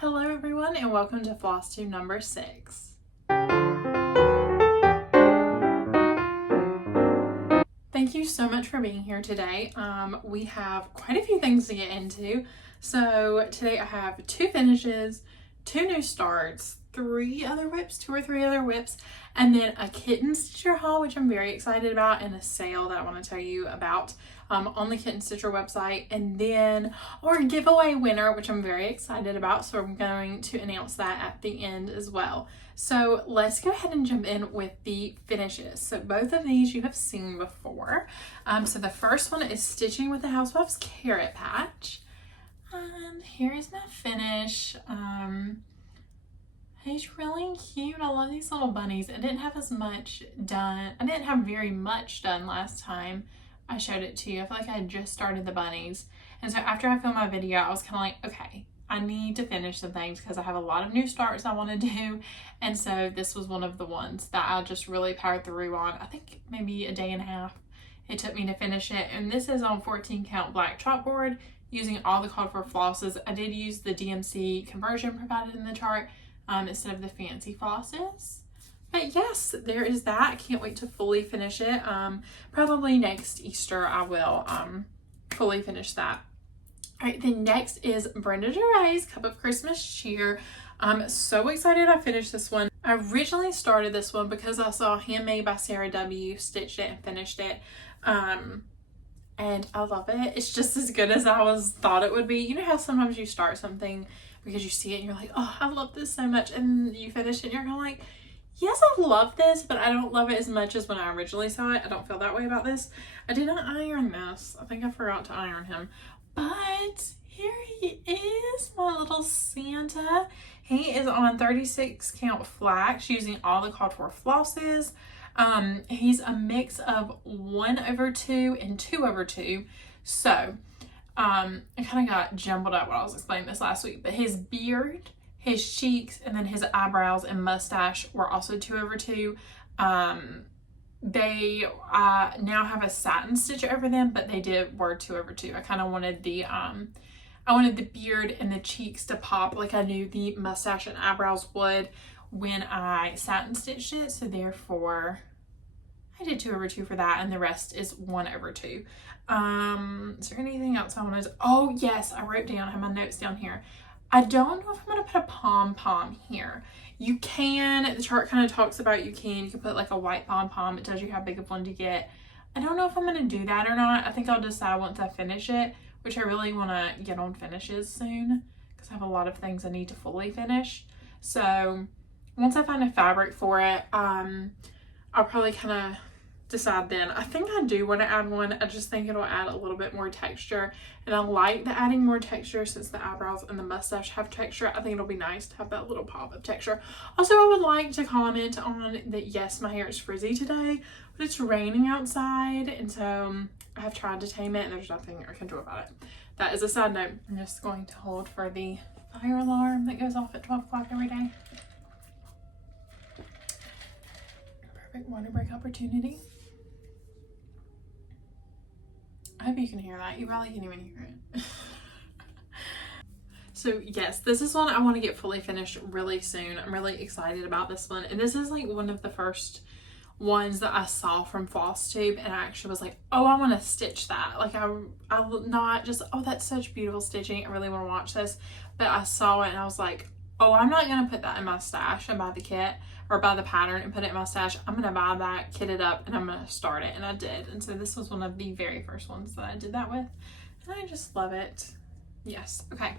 Hello everyone and welcome to Flosstube number 6. Thank you so much for being here today. We have quite a few things to get into. So today I have 2 finishes, 2 new starts, 3 other whips, 2 or 3 other whips, and then a Kitten Stitcher haul, which I'm very excited about, and a sale that I want to tell you about on the Kitten Stitcher website, and then our giveaway winner, which I'm very excited about, so I'm going to announce that at the end as well. So let's go ahead and jump in with the finishes. So both of these you have seen before. So the first one is stitching with the Housewives Carrot Patch. And here is my finish. He's really cute. I love these little bunnies. I didn't have as much done. I didn't have very much done last time I showed it to you. I feel like I had just started the bunnies. And so after I filmed my video, I was kind of like, okay, I need to finish some things because I have a lot of new starts I want to do. And so this was one of the ones that I just really powered through on. I think maybe a day and a half it took me to finish it. And this is on 14 count black chalkboard using all the called for flosses. I did use the DMC conversion provided in the chart instead of the fancy flosses. But yes, there is that. I can't wait to fully finish it. Probably next Easter I will fully finish that. All right, then next is Brenda Gervais Cup of Christmas Cheer. I'm so excited I finished this one. I originally started this one because I saw Handmade by Sarah W. stitched it and finished it. And I love it. It's just as good as I thought it would be. You know how sometimes you start something because you see it and you're like, oh, I love this so much. And you finish it and you're kind of like, yes, I love this, but I don't love it as much as when I originally saw it. I don't feel that way about this. I did not iron this. I think I forgot to iron him. But here he is, my little Santa. He is on 36 count flax using all the called for flosses. He's a mix of 1/2 and 2/2. So I kind of got jumbled up when I was explaining this last week, but his beard, his cheeks, and then his eyebrows and mustache were also 2/2. They now have a satin stitch over them, but they were 2/2. I kind of wanted the I wanted the beard and the cheeks to pop like I knew the mustache and eyebrows would when I satin stitched it. So therefore I did 2/2 for that, and the rest is 1/2. Is there anything else I wanted to? Oh yes, I wrote down, I have my notes down here. I don't know if I'm going to put a pom-pom here. You can, the chart kind of talks about you can put like a white pom-pom. It tells you how big of one to get. I don't know if I'm going to do that or not. I think I'll decide once I finish it, which I really want to get on finishes soon because I have a lot of things I need to fully finish. So once I find a fabric for it, I'll probably kind of decide then. I think I do want to add one. I just think it'll add a little bit more texture, and I like the adding more texture since the eyebrows and the mustache have texture. I think it'll be nice to have that little pop of texture. Also, I would like to comment on that. Yes, my hair is frizzy today, but it's raining outside, and so I have tried to tame it and there's nothing I can do about it. That is a side note. I'm just going to hold for the fire alarm that goes off at 12 o'clock every day. Perfect water break opportunity. I hope you can hear that. You probably can't even hear it. So yes, this is one I want to get fully finished really soon. I'm really excited about this one. And this is like one of the first ones that I saw from Flosstube, and I actually was like, oh, I want to stitch that. Like I'm not just, oh, that's such beautiful stitching. I really want to watch this. But I saw it and I was like, oh, I'm not going to put that in my stash and buy the kit or buy the pattern and put it in my stash. I'm going to buy that, kit it up, and I'm going to start it. And I did. And so this was one of the very first ones that I did that with. And I just love it. Yes. Okay.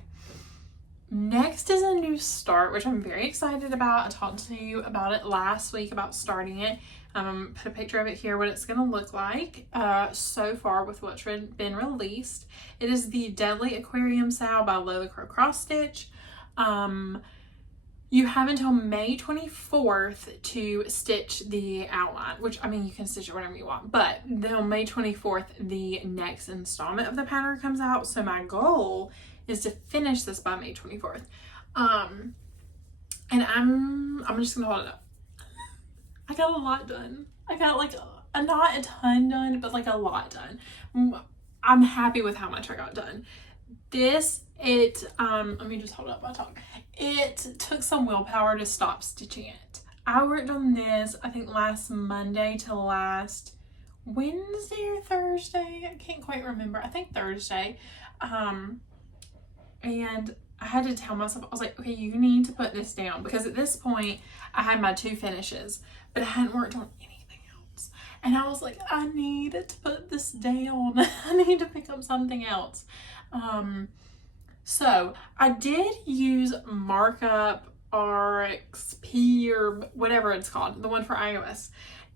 Next is a new start, which I'm very excited about. I talked to you about it last week about starting it. Put a picture of it here, what it's going to look like so far with what's been released. It is the Deadly Aquarium SAL by LolaCrow cross stitch. You have until May 24th to stitch the outline, which, I mean, you can stitch it whenever you want, but then on May 24th, the next installment of the pattern comes out. So my goal is to finish this by May 24th. And I'm just gonna hold it up. I got a lot done. I got like, not a ton done, but like a lot done. I'm happy with how much I got done. let me just hold up my tongue. It took some willpower to stop stitching it. I worked on this, I think last Monday to last Wednesday or Thursday. I can't quite remember. I think Thursday. And I had to tell myself, I was like, okay, you need to put this down, because at this point I had my 2 finishes, but I hadn't worked on anything else. And I was like, I need to put this down. I need to pick up something else. So I did use Markup RXP or whatever it's called, the one for iOS.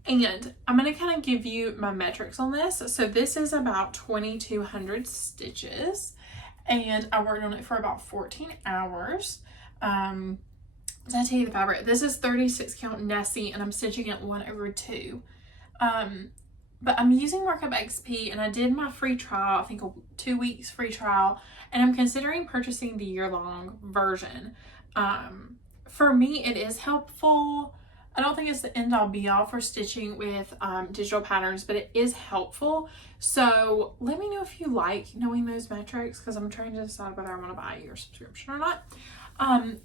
And I'm going to kind of give you my metrics on this. So this is about 2,200 stitches. And I worked on it for about 14 hours. Did I tell you the fabric? This is 36 count Nessie, and I'm stitching it 1/2. But I'm using Markup XP, and I did my free trial, I think a 2 weeks free trial, and I'm considering purchasing the year-long version. For me, it is helpful. I don't think it's the end-all be-all for stitching with digital patterns, but it is helpful. So let me know if you like knowing those metrics, because I'm trying to decide whether I want to buy your subscription or not.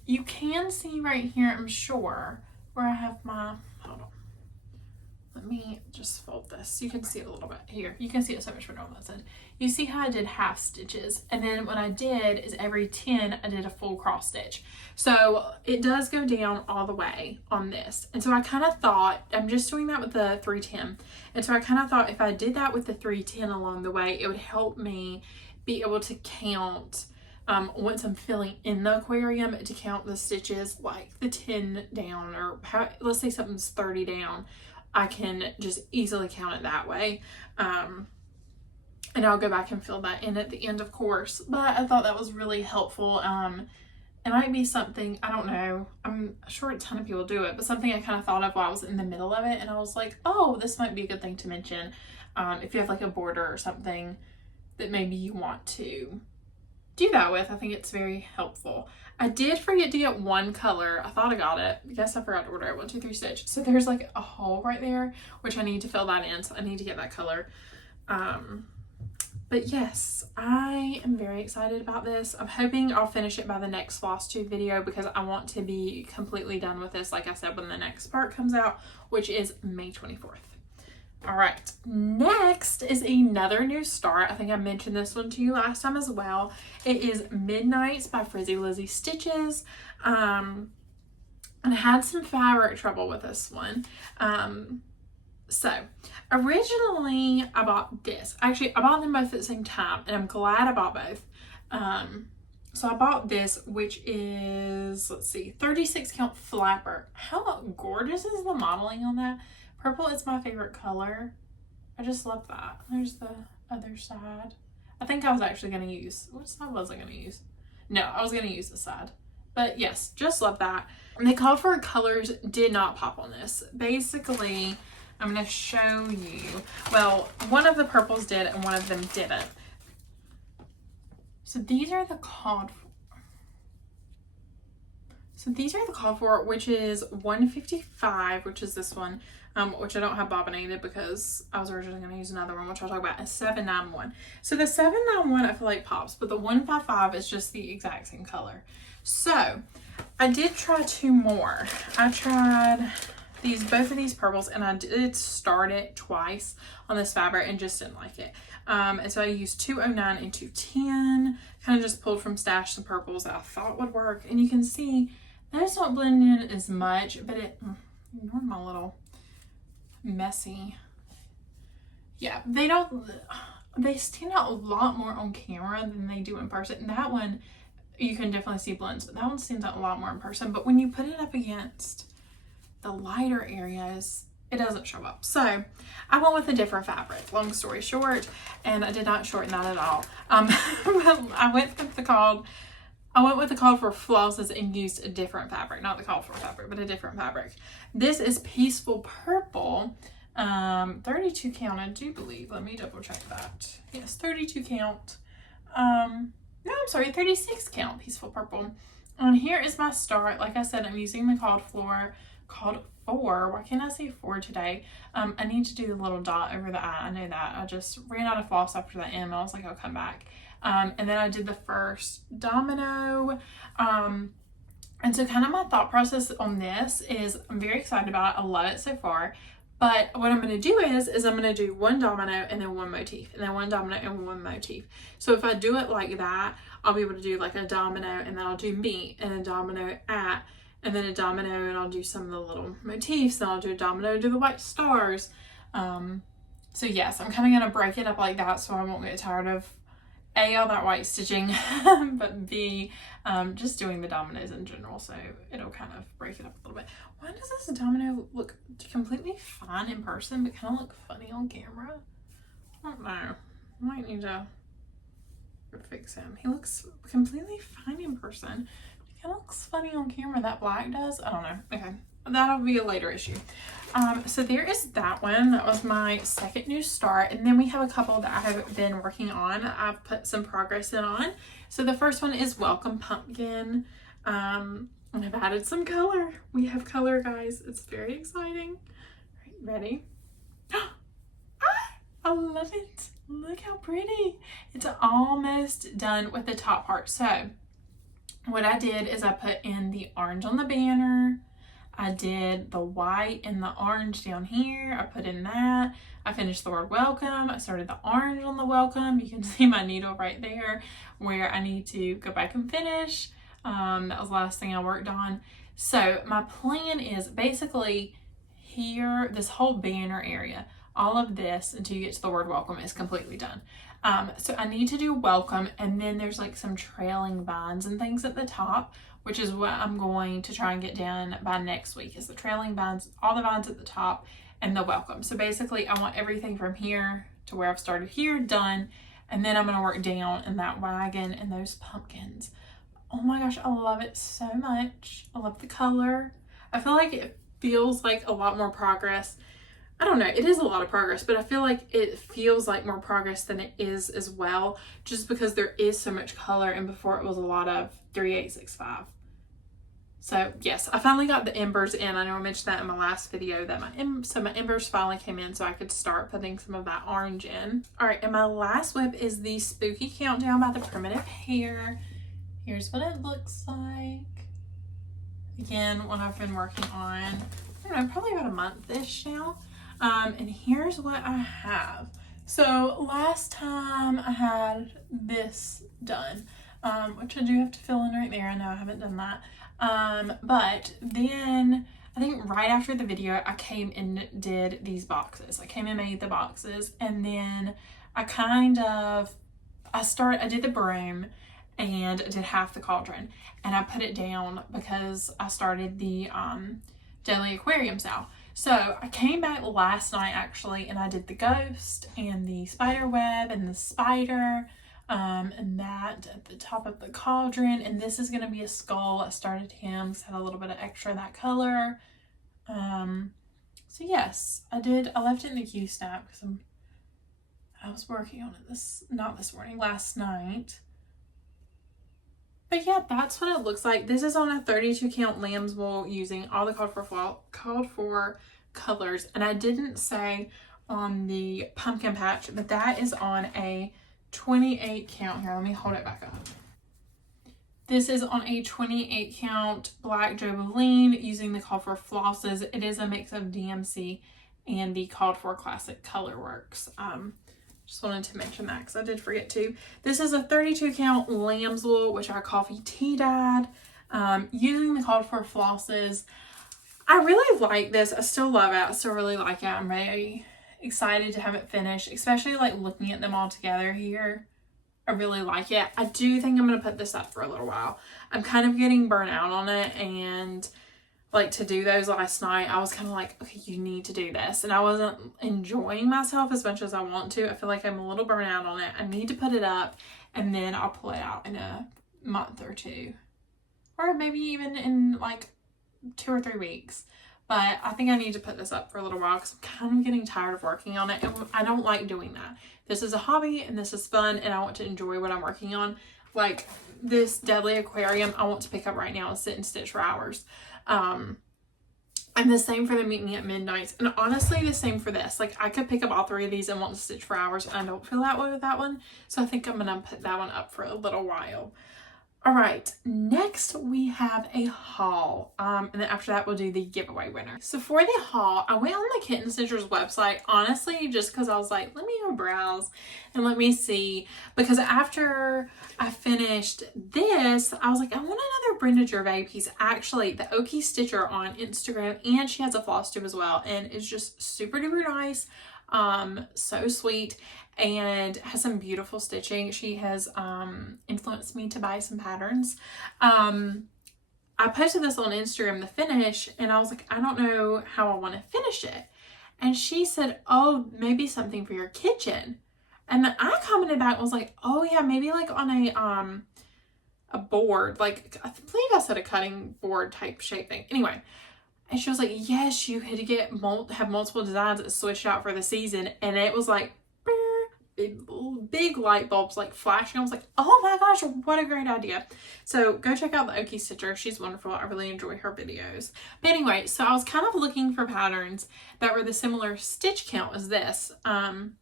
You can see right here, I'm sure, where I have my, hold on. Let me just fold this. You can see it a little bit here. You can see it so much better on that side. You see how I did half stitches, and then what I did is every 10 I did a full cross stitch. So it does go down all the way on this. And so I kind of thought, I'm just doing that with the 310. And so I kind of thought if I did that with the 310 along the way, it would help me be able to count once I'm filling in the aquarium, to count the stitches like the 10 down, or let's say something's 30 down. I can just easily count it that way. And I'll go back and fill that in at the end, of course. But I thought that was really helpful. It might be something, I don't know, I'm sure a ton of people do it, but something I kind of thought of while I was in the middle of it. And I was like, oh, this might be a good thing to mention. If you have like a border or something that maybe you want to do that with, I think it's very helpful. I did forget to get one color. I thought I got it. I guess I forgot to order it. 1, 2, 3 stitch. So there's like a hole right there, which I need to fill that in. So I need to get that color. But yes, I am very excited about this. I'm hoping I'll finish it by the next Flosstube video, because I want to be completely done with this, like I said, when the next part comes out, which is May 24th. All right, next is another new start. I think I mentioned this one to you last time as well. It is Midnights by FrizzyLizzyStitches. And I had some fabric trouble with this one. So originally I bought this. Actually, I bought them both at the same time, and I'm glad I bought both. So I bought this, which is, let's see, 36 count flapper. How gorgeous is the modeling on that? Purple is my favorite color. I just love that. There's the other side. I think I was actually going to use, which side was I going to use? No, I was going to use this side. But yes, just love that. And they called for colors, did not pop on this. Basically, I'm going to show you. Well, one of the purples did and one of them didn't. So these are the called for. So these are the called for, which is 155, which is this one, which I don't have bobbinated because I was originally going to use another one, which I'll talk about, is 791. So the 791 I feel like pops, but the 155 is just the exact same color. So I did try 2 more. I tried both of these purples, and I did start it twice on this fabric and just didn't like it. And so I used 209 and 210, kind of just pulled from stash some purples that I thought would work. And you can see those don't blend in as much, but ignore my little messy. Yeah, they stand out a lot more on camera than they do in person. And that one, you can definitely see blends, but that one stands out a lot more in person. But when you put it up against the lighter areas, it doesn't show up. So I went with a different fabric, long story short, and I did not shorten that at all. I went with the called for flosses and used a different fabric, not the called for fabric, but a different fabric. This is Peaceful Purple, 32 count, I do believe. Let me double check that. Yes, 32 count. No, I'm sorry, 36 count Peaceful Purple. And here is my start. Like I said, I'm using the called for. Why can't I say 4 today? I need to do the little dot over the eye. I know that. I just ran out of floss after that M. I was like, I'll come back. And then I did the first domino. And so kind of my thought process on this is I'm very excited about it. I love it so far. But what I'm going to do is I'm going to do one domino and then one motif, and then one domino and one motif. So if I do it like that, I'll be able to do like a domino, and then I'll do me, and a domino at, and then a domino, and I'll do some of the little motifs, and I'll do a domino, do the white stars. So yes, I'm kind of going to break it up like that so I won't get tired of A, all that white stitching, but B, just doing the dominoes in general, so it'll kind of break it up a little bit. Why does this domino look completely fine in person, but kind of look funny on camera? I don't know. I might need to fix him. He looks completely fine in person. He kind of looks funny on camera. That black does. I don't know. Okay. That'll be a later issue. So there is that one. That was my second new start. And then we have a couple that I have been working on. I've put some progress in on. So the first one is Welcome Pumpkin. And I've added some color. We have color, guys. It's very exciting. All right, ready? I love it. Look how pretty. It's almost done with the top part. So what I did is I put in the orange on the banner. I did the white and the orange down here. I put in that. I finished the word welcome. I started the orange on the welcome. You can see my needle right there where I need to go back and finish. That was the last thing I worked on. So my plan is basically here, this whole banner area, all of this until you get to the word welcome is completely done. So I need to do welcome, and then there's like some trailing vines and things at the top, which is what I'm going to try and get done by next week, is the trailing vines, all the vines at the top, and the welcome. So basically I want everything from here to where I've started here done, and then I'm going to work down in that wagon and those pumpkins. Oh my gosh, I love it so much. I love the color. I feel like it feels like a lot more progress. I don't know, it is a lot of progress, but I feel like it feels like more progress than it is as well, just because there is so much color, and before it was a lot of 3865. So yes, I finally got the embers in. I know I mentioned that in my last video that my embers finally came in, so I could start putting some of that orange in. All right, and my last whip is the Spooky Countdown by the Primitive Hare. Here's what it looks like. Again, what I've been working on, I don't know, probably about a month-ish now. And here's what I have. So last time I had this done, which I do have to fill in right there. I know I haven't done that. But then I think right after the video, I came and did these boxes. I came and made the boxes, and then I did the broom, and I did half the cauldron, and I put it down because I started the daily Aquarium SAL. So I came back last night actually, and I did the ghost and the spider web and the spider, and that at the top of the cauldron. And this is going to be a skull. I started him because I had a little bit of extra of that color. So yes, I left it in the Q-snap because I was working on it not this morning, last night. But yeah, that's what it looks like. This is on a 32 count Lambswool using all the called for colors. And I didn't say on the pumpkin patch, but that is on a 28 count. Here, let me hold it back up. This is on a 28 count black jobelean using the called for flosses. It is a mix of DMC and the called for classic colorworks. Just wanted to mention that because I did forget to. This is a 32 count Lambswool, which I coffee tea dyed, using the called for flosses. I really like this. I still love it. I still really like it. I'm very excited to have it finished, especially like looking at them all together here. I really like it. I do think I'm going to put this up for a little while. I'm kind of getting burnt out on it, and like to do those last night, I was kind of like, okay, you need to do this. And I wasn't enjoying myself as much as I want to. I feel like I'm a little burnt out on it. I need to put it up, and then I'll pull it out in a month or two. Or maybe even in like 2 or 3 weeks. But I think I need to put this up for a little while because I'm kind of getting tired of working on it. And I don't like doing that. This is a hobby, and this is fun, and I want to enjoy what I'm working on. Like this Deadly Aquarium, I want to pick up right now and sit and stitch for hours. I And the same for the Meet Me at Midnights. And honestly, the same for this. Like, I could pick up all 3 of these and want to stitch for hours. And I don't feel that way with that one. So I think I'm going to put that one up for a little while. All right, next we have a haul. And then after that, we'll do the giveaway winner. So for the haul, I went on the Kitten Stitchers website, honestly, just because I was like, let me go browse and let me see. Because after I finished this, I was like, I want another Brenda Gervais piece. Actually, the Okie Stitcher on Instagram, and she has a Flosstube as well. And it's just super duper nice. So sweet, and has some beautiful stitching. She has influenced me to buy some patterns. I posted this on Instagram, the finish, and I was like, I don't know how I want to finish it. And she said, oh, maybe something for your kitchen. And then I commented back and was like, oh yeah, maybe like on a board, like I believe I said a cutting board type shape thing. Anyway. And she was like, yes, you could have multiple designs that switched out for the season. And it was like, big light bulbs like flashing. I was like, oh my gosh, what a great idea. So go check out the Okie Stitcher. She's wonderful. I really enjoy her videos. But anyway, so I was kind of looking for patterns that were the similar stitch count as this. And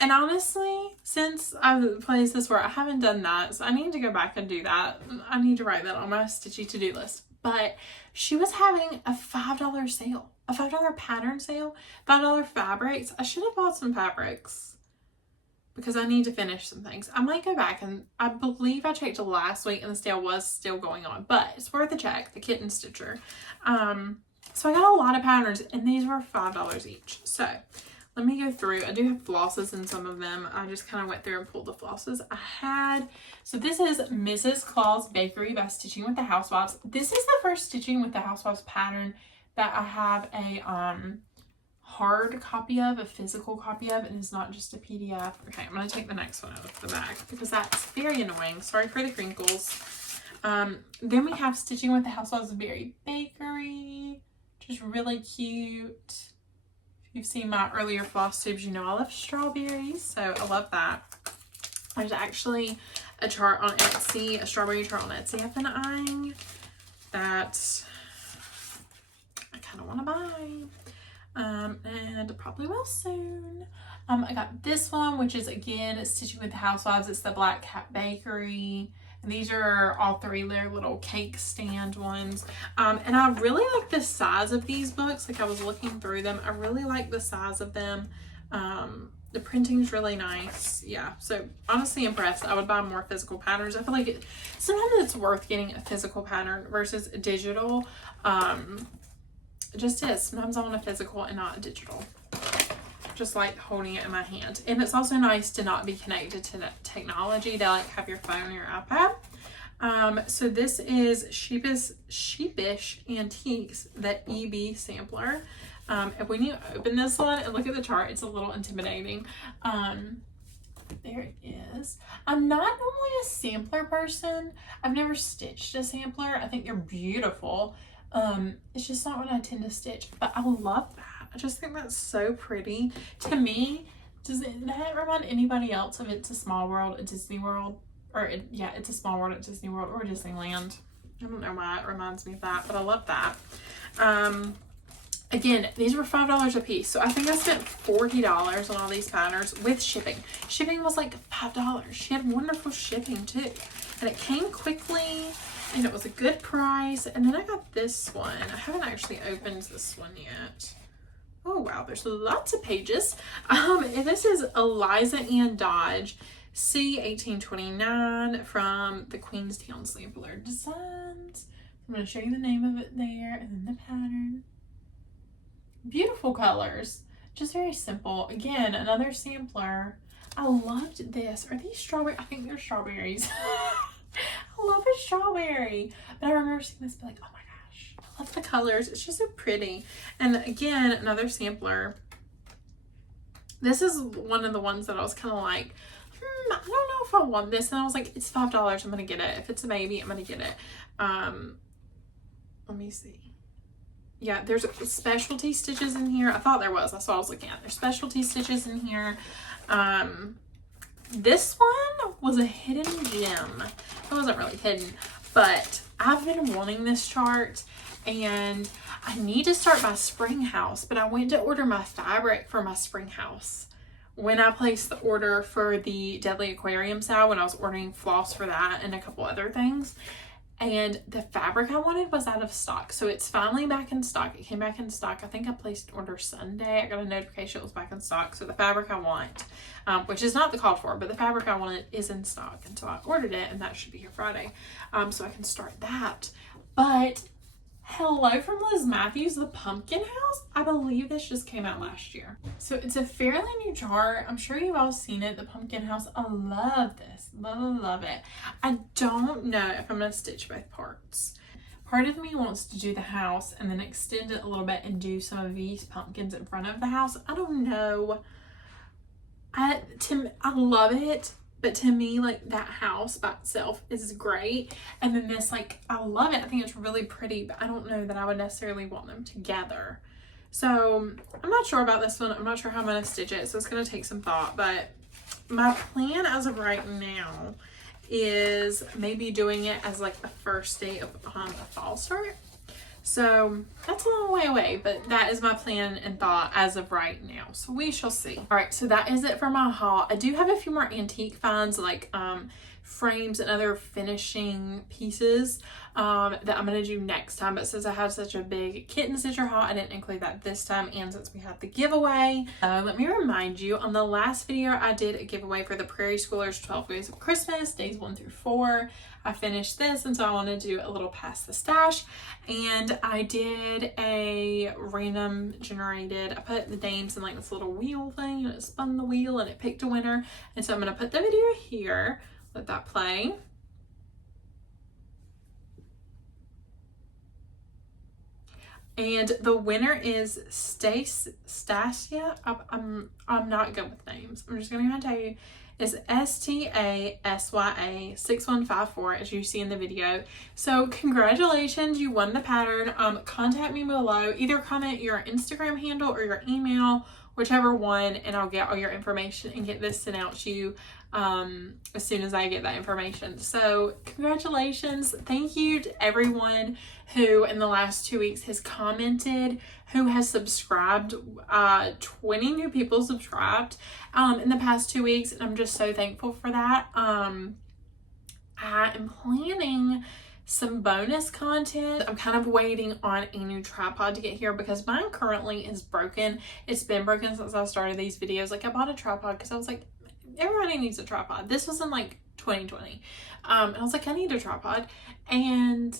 honestly, since I've placed this where I haven't done that, so I need to go back and do that. I need to write that on my stitchy to-do list. But she was having a $5 sale, a $5 pattern sale, $5 fabrics. I should have bought some fabrics because I need to finish some things. I might go back, and I believe I checked last week and the sale was still going on, but it's worth a check, the Kitten Stitcher. So I got a lot of patterns, and these were $5 each. So let me go through. I do have flosses in some of them. I just kind of went through and pulled the flosses I had. So this is Mrs. Claus Bakery by Stitching with the Housewives. This is the first Stitching with the Housewives pattern that I have a hard copy of, a physical copy of, and it's not just a PDF. Okay, I'm going to take the next one out of the bag because that's very annoying. Sorry for the crinkles. Then we have Stitching with the Housewives Berry Bakery, which is really cute. You've seen my earlier floss tubes, you know I love strawberries, so I love that. There's actually a chart on Etsy, a strawberry chart on Etsy I've been eyeing that I kind of want to buy, and probably will soon. I got this one, which is again Stitching with the Housewives. It's the Black Cat Bakery. And these are all 3 little cake stand ones. And I really like the size of these books. Like, I was looking through them. I really like the size of them. The printing's really nice. Yeah, so honestly impressed. I would buy more physical patterns. I feel like sometimes it's worth getting a physical pattern versus a digital. It just is. Sometimes I want a physical and not a digital. Just like holding it in my hand. And it's also nice to not be connected to that technology, to like have your phone or your iPad. So this is Sheepish Antiques, the EB sampler. And when you open this one and look at the chart, it's a little intimidating. There it is. I'm not normally a sampler person. I've never stitched a sampler. I think they're beautiful. It's just not what I tend to stitch, but I love that. I just think that's so pretty. To me, does that remind anybody else of It's a Small World at Disney World? Or yeah, It's a Small World at Disney World or Disneyland. I don't know why it reminds me of that, but I love that. Again, these were $5 a piece, so I think I spent $40 on all these patterns with shipping. Shipping was like $5. She had wonderful shipping too, and it came quickly, and it was a good price. And then I got this one. I haven't actually opened this one yet. Oh wow, there's lots of pages. And this is Eliza Ann Dodge, C1829, from the Queenstown Sampler Designs. I'm going to show you the name of it there, and then the pattern. Beautiful colors, just very simple. Again, another sampler. I loved this. Are these strawberry? I think they're strawberries. I love a strawberry. But I remember seeing this, be like, oh my gosh, I love the colors. It's just so pretty. And again, another sampler. This is one of the ones that I was kind of like, I don't know if I want this. And I was like, it's $5. I'm going to get it. If it's a baby, I'm going to get it. Let me see. Yeah, there's specialty stitches in here. I thought there was. That's what I was looking at. There's specialty stitches in here. This one was a hidden gem. It wasn't really hidden, But I've been wanting this chart, and I need to start my spring house, but I went to order my fabric for my spring house when I placed the order for the Deadly Aquarium SAL, when I was ordering floss for that and a couple other things. And the fabric I wanted was out of stock. So it's finally back in stock. It came back in stock. I think I placed an order Sunday. I got a notification it was back in stock. So the fabric I want, which is not the called for, but the fabric I wanted is in stock. And so I ordered it, and that should be here Friday. So I can start that. But hello from Liz Matthews, the Pumpkin House. I believe this just came out last year. So it's a fairly new chart. I'm sure you've all seen it, the Pumpkin House. I love this. Love it. I don't know if I'm going to stitch both parts. Part of me wants to do the house and then extend it a little bit and do some of these pumpkins in front of the house. I don't know. I love it. But to me, like, that house by itself is great. And then this, like, I love it. I think it's really pretty, but I don't know that I would necessarily want them together. So I'm not sure about this one. I'm not sure how I'm going to stitch it. So it's going to take some thought. But my plan as of right now is maybe doing it as, like, the first day of a fall start. So that's a long way away, but that is my plan and thought as of right now. So we shall see. All right, so that is it for my haul. I do have a few more antique finds, like frames and other finishing pieces that I'm going to do next time. But since I have such a big kitten stitcher haul, I didn't include that this time. And since we had the giveaway, let me remind you, on the last video, I did a giveaway for the Prairie Schoolers 12 Days of Christmas, days 1 through 4. I finished this, and so I wanted to do a little past the stash, and I did a random generated, I put the names in like this little wheel thing, and it spun the wheel and it picked a winner. And so I'm going to put the video here, let that play. And the winner is Stasia. I'm not good with names. I'm just going to tell you. Is STASYA 6154, as you see in the video. So congratulations, you won the pattern. Contact me below. Either comment your Instagram handle or your email, whichever one, and I'll get all your information and get this sent out to you as soon as I get that information. So congratulations. Thank you to everyone who in the last 2 weeks has commented, who has subscribed. 20 new people subscribed in the past 2 weeks, and I'm just so thankful for that. I am planning some bonus content. I'm kind of waiting on a new tripod to get here because mine currently is broken. It's been broken since I started these videos. Like, I bought a tripod because I was like, everybody needs a tripod. This was in like 2020. And I was like, I need a tripod. And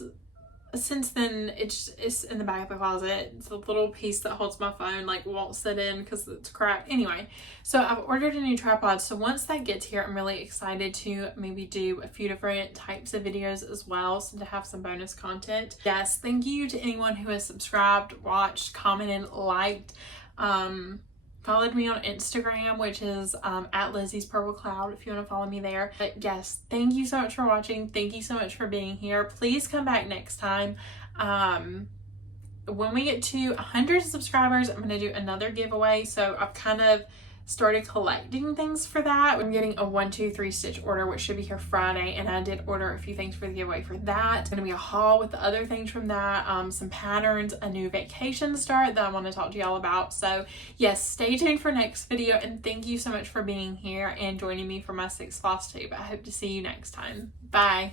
since then, it's in the back of the closet. It's a little piece that holds my phone, like, won't sit in because it's crap. Anyway, so I've ordered a new tripod. So once that gets here, I'm really excited to maybe do a few different types of videos as well, so to have some bonus content. Yes, thank you to anyone who has subscribed, watched, commented, liked, followed me on Instagram, which is at Lizzie's Purple Cloud, if you want to follow me there. But yes, thank you so much for watching. Thank you so much for being here. Please come back next time. When we get to 100 subscribers, I'm going to do another giveaway. So I've kind of started collecting things for that. I'm getting a 1, 2, 3 stitch order, which should be here Friday, and I did order a few things for the giveaway for that. It's gonna be a haul with the other things from that, some patterns, a new vacation start that I want to talk to y'all about. So yes, stay tuned for next video, and thank you so much for being here and joining me for my 6th Flosstube. I hope to see you next time. Bye.